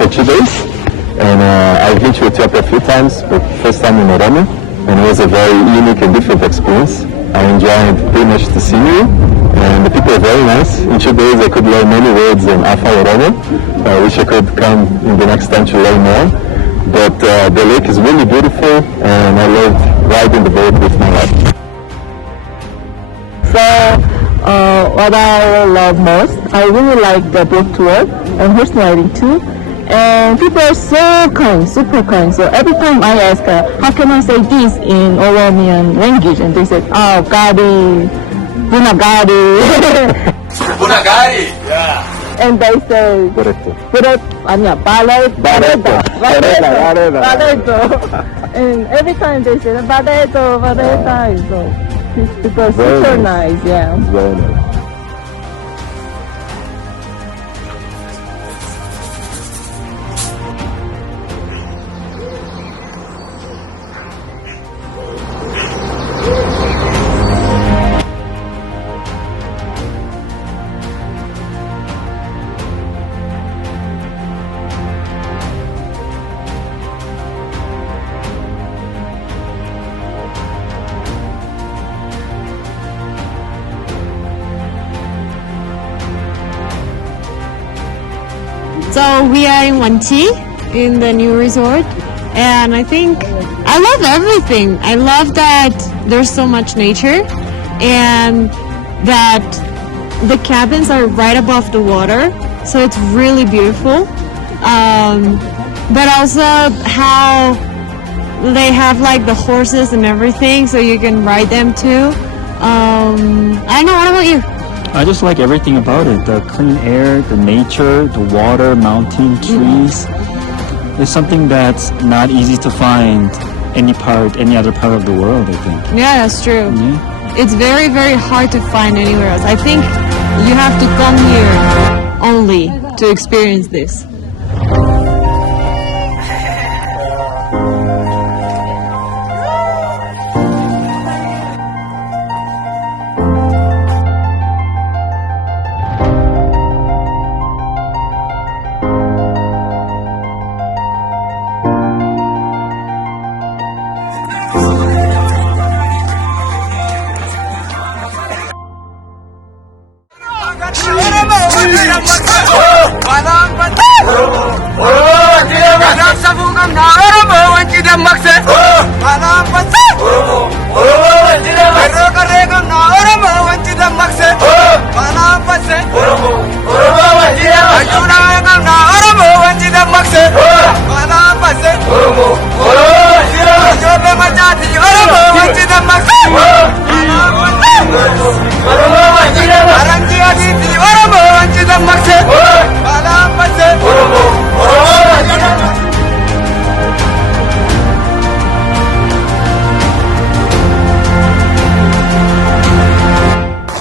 for 2 days. And I've been to Ethiopia a few times, but first time in Oromia, and it was a very unique and different experience. I enjoyed pretty much the scenery, and the people are very nice. In 2 days I could learn many words in Afar Oromo. I wish I could come in the next time to learn more. But the lake is really beautiful, and I loved riding the boat with my wife. So, what I love most, I really like the boat tour and horse riding too. And people are so kind, super kind. So every time I ask, how can I say this in Oromian language? And they said, oh, gari, bunagari. Bunagari, yeah. And they say, bareto. And every time they say, bareto. So people are super nice, yeah. Very nice. So we are in Wanchi, in the new resort, and I think I love everything. I love that there's so much nature and that the cabins are right above the water, so it's really beautiful. But also how they have like the horses and everything, so you can ride them too. I know, what about you? I just like everything about it. The clean air, the nature, the water, mountain, trees. It's something that's not easy to find any other part of the world, I think. Yeah, that's true. Yeah. It's very, very hard to find anywhere else. I think you have to come here only to experience this.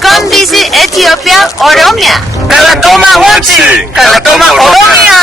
Come visit Ethiopia, Oromia. Kalatoma Wanciitti, Kalatoma Oromia.